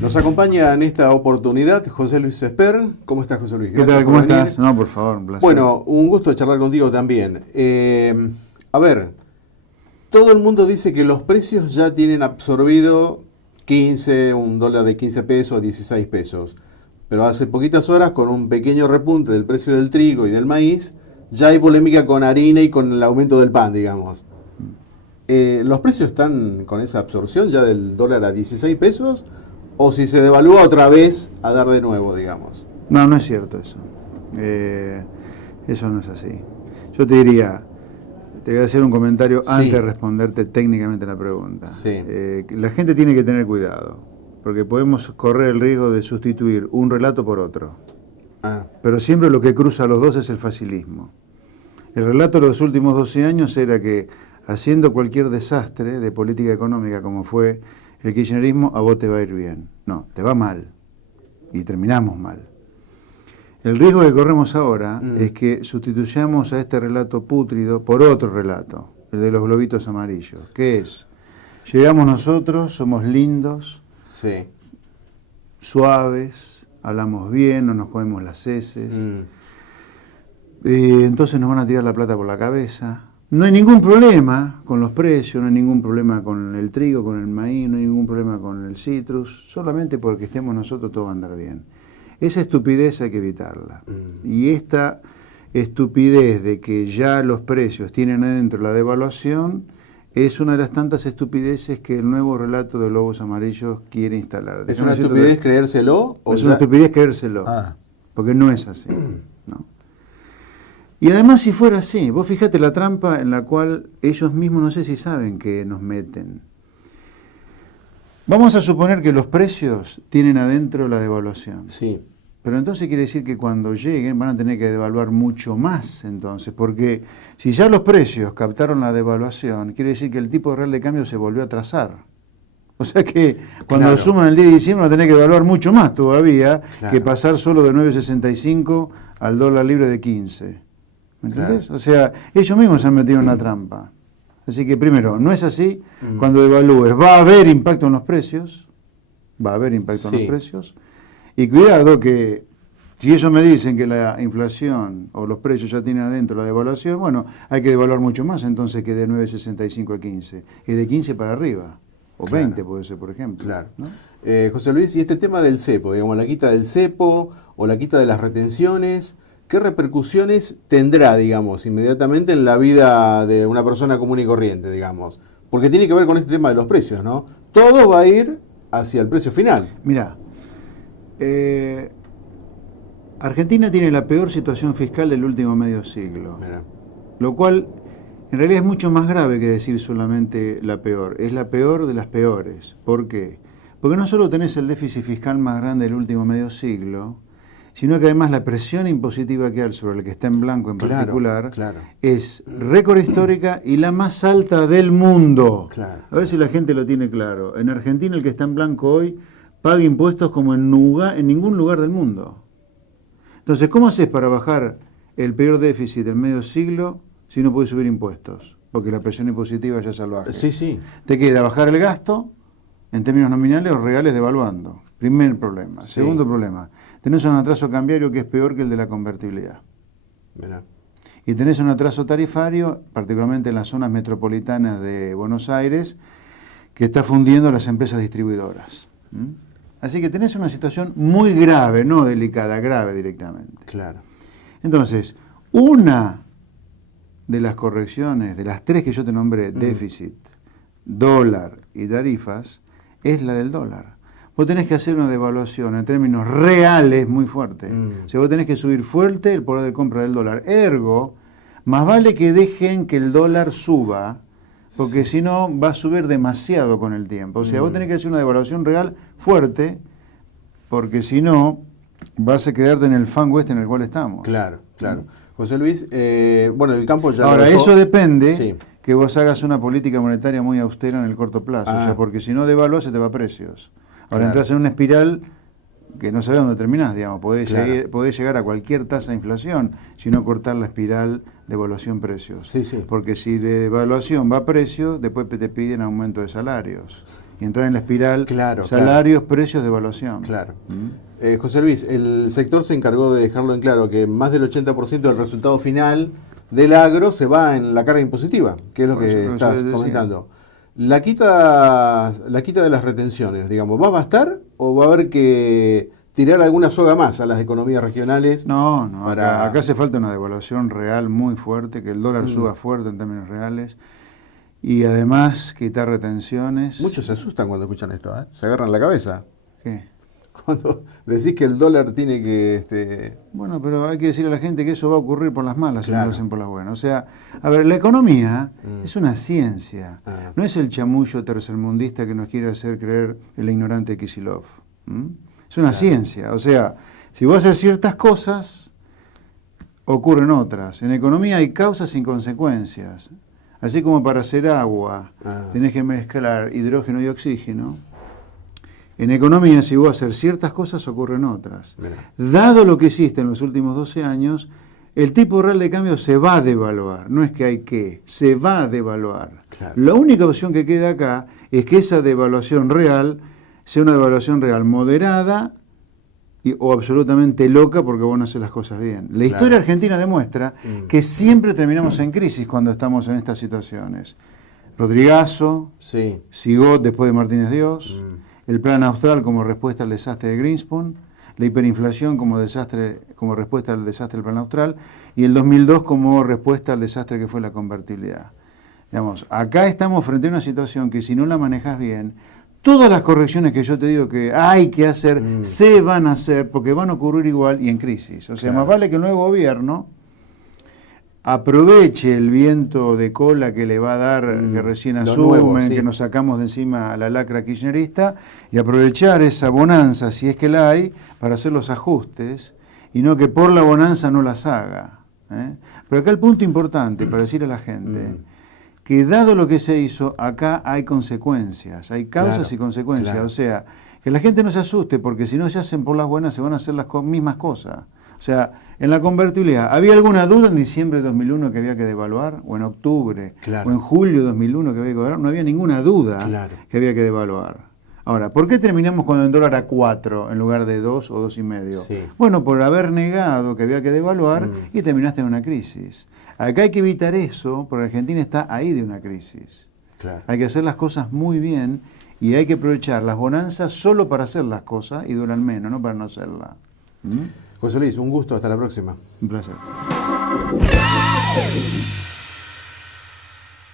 Nos acompaña en esta oportunidad José Luis Esper. ¿Cómo estás, José Luis? Gracias. ¿Qué tal? ¿Cómo estás? No, por favor, un placer. Bueno, un gusto charlar contigo también. A ver, todo el mundo dice que los precios ya tienen absorbido un dólar de 15 pesos, 16 pesos. Pero hace poquitas horas, con un pequeño repunte del precio del trigo y del maíz, ya hay polémica con harina y con el aumento del pan, digamos. ¿Los precios están con esa absorción ya del dólar a 16 pesos? ¿O si se devalúa otra vez a dar de nuevo, digamos? No, no es cierto eso. Eso no es así. Yo te diría, te voy a hacer un comentario antes de responderte técnicamente la pregunta. Sí. La gente tiene que tener cuidado, porque podemos correr el riesgo de sustituir un relato por otro. Pero siempre lo que cruza a los dos es el facilismo. El relato de los últimos 12 años era que haciendo cualquier desastre de política económica como fue el kirchnerismo, a vos te va a ir bien. No, te va mal. Y terminamos mal. El riesgo que corremos ahora es que sustituyamos a este relato pútrido por otro relato, el de los globitos amarillos. ¿Qué es? Llegamos nosotros, somos lindos, suaves, hablamos bien, no nos comemos las heces. Entonces nos van a tirar la plata por la cabeza. No hay ningún problema con los precios, no hay ningún problema con el trigo, con el maíz, no hay ningún problema con el citrus, solamente porque estemos nosotros todo va a andar bien. Esa estupidez hay que evitarla. Y esta estupidez de que ya los precios tienen adentro la devaluación es una de las tantas estupideces que el nuevo relato de Globos Amarillos quiere instalar. ¿Es una estupidez creérselo? Es una estupidez creérselo, porque no es así. ¿No? Y además, si fuera así, vos fíjate la trampa en la cual ellos mismos no sé si saben que nos meten. Vamos a suponer que los precios tienen adentro la devaluación. Sí. Pero entonces quiere decir que cuando lleguen van a tener que devaluar mucho más, entonces, porque si ya los precios captaron la devaluación, quiere decir que el tipo real de cambio se volvió a trazar. O sea que cuando lo suman el día de diciembre van a tener que devaluar mucho más todavía que pasar solo de 9.65 al dólar libre de 15. ¿Me entendés? O sea, ellos mismos se han metido en una trampa. Así que primero, no es así. Cuando devalúes, va a haber impacto en los precios. Va a haber impacto en los precios. Y cuidado que, si ellos me dicen que la inflación o los precios ya tienen adentro la devaluación, bueno, hay que devaluar mucho más entonces que de 9.65 a 15. Y de 15 para arriba. O 20 puede ser, por ejemplo. Claro. ¿No? José Luis, y este tema del cepo, digamos, la quita del cepo o la quita de las retenciones, ¿qué repercusiones tendrá, digamos, inmediatamente en la vida de una persona común y corriente, digamos? Porque tiene que ver con este tema de los precios, ¿no? Todo va a ir hacia el precio final. Mirá, Argentina tiene la peor situación fiscal del último medio siglo. Mirá. Lo cual, en realidad, es mucho más grave que decir solamente la peor. Es la peor de las peores. ¿Por qué? Porque no solo tenés el déficit fiscal más grande del último medio siglo, sino que además la presión impositiva que hay sobre el que está en blanco en particular es récord histórica y la más alta del mundo. A ver si la gente lo tiene claro. En Argentina el que está en blanco hoy paga impuestos como en ningún lugar del mundo. Entonces, ¿cómo haces para bajar el peor déficit del medio siglo si no puedes subir impuestos? Porque la presión impositiva ya es salvaje. Te queda bajar el gasto en términos nominales o reales devaluando. Primer problema. Segundo problema. Tenés un atraso cambiario que es peor que el de la convertibilidad. Y tenés un atraso tarifario, particularmente en las zonas metropolitanas de Buenos Aires, que está fundiendo a las empresas distribuidoras. Así que tenés una situación muy grave, no delicada, grave directamente. Entonces, una de las correcciones, de las tres que yo te nombré, déficit, dólar y tarifas, es la del dólar. Vos tenés que hacer una devaluación en términos reales muy fuerte. O sea, vos tenés que subir fuerte el poder de compra del dólar. Ergo, más vale que dejen que el dólar suba, porque si no va a subir demasiado con el tiempo. O sea, vos tenés que hacer una devaluación real fuerte, porque si no, vas a quedarte en el fango este en el cual estamos. Claro. José Luis, bueno, el campo ya... Ahora, eso depende que vos hagas una política monetaria muy austera en el corto plazo. O sea, porque si no devaluas, se te va a precios. Ahora entras en una espiral que no sabes dónde terminás, digamos. Podés llegar a cualquier tasa de inflación si no cortar la espiral devaluación precios. Sí, sí. Porque si de devaluación va a precio, después te piden aumento de salarios. Y entrar en la espiral, Claro, salarios, precios, devaluación. Claro. José Luis, el sector se encargó de dejarlo en claro que más del 80% del resultado final del agro se va en la carga impositiva, que es lo que estás comentando. La quita de las retenciones, digamos, ¿va a bastar o va a haber que tirar alguna soga más a las economías regionales? No, acá hace falta una devaluación real muy fuerte, que el dólar suba fuerte en términos reales. Y además quitar retenciones. Muchos se asustan cuando escuchan esto, ¿eh? Se agarran la cabeza. ¿Qué? Cuando decís que el dólar tiene que... Bueno, pero hay que decirle a la gente que eso va a ocurrir por las malas y no lo hacen por las buenas. O sea, a ver, la economía es una ciencia. No es el chamullo tercermundista que nos quiere hacer creer el ignorante Kicillof. Es una ciencia. O sea, si vos haces ciertas cosas, ocurren otras. En economía hay causas y consecuencias. Así como para hacer agua tenés que mezclar hidrógeno y oxígeno, en economía si vos haces ciertas cosas ocurren otras. Mira. Dado lo que hiciste en los últimos 12 años, el tipo real de cambio se va a devaluar. No es que hay que, se va a devaluar. Claro. La única opción que queda acá es que esa devaluación real sea una devaluación real moderada o absolutamente loca porque vos no haces las cosas bien. La historia argentina demuestra que siempre terminamos en crisis cuando estamos en estas situaciones. Rodrigazo, Sigot después de Martínez Dios, el Plan Austral como respuesta al desastre de Greenspan, la hiperinflación como respuesta al desastre del Plan Austral y el 2002 como respuesta al desastre que fue la convertibilidad. Digamos, acá estamos frente a una situación que si no la manejas bien, todas las correcciones que yo te digo que hay que hacer, se van a hacer porque van a ocurrir igual y en crisis. O sea, más vale que el nuevo gobierno aproveche el viento de cola que le va a dar, que recién asumen, que nos sacamos de encima a la lacra kirchnerista, y aprovechar esa bonanza, si es que la hay, para hacer los ajustes, y no que por la bonanza no las haga. Pero acá el punto importante para decir a la gente que dado lo que se hizo, acá hay consecuencias, hay causas y consecuencias. O sea, que la gente no se asuste, porque si no se hacen por las buenas, se van a hacer las mismas cosas. O sea, en la convertibilidad, ¿había alguna duda en diciembre de 2001 que había que devaluar? ¿O en octubre? ¿O en julio de 2001 que había que devaluar? No había ninguna duda que había que devaluar. Ahora, ¿por qué terminamos con el dólar a 4 en lugar de 2 o 2,5? Bueno, por haber negado que había que devaluar y terminaste en una crisis. Acá hay que evitar eso, porque Argentina está ahí de una crisis. Hay que hacer las cosas muy bien y hay que aprovechar las bonanzas solo para hacer las cosas y duran menos, no para no hacerlas. José Luis, un gusto, hasta la próxima. Un placer.